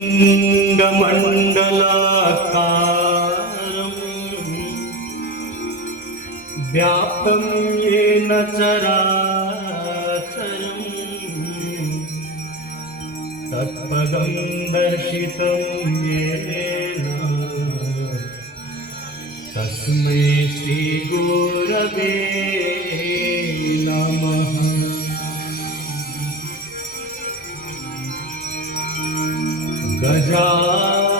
मण्डलाकारम् व्याप्तं येन चराचरम् तत्पदं दर्शितं येन तस्मै श्रीगुरवे नमः। गजानन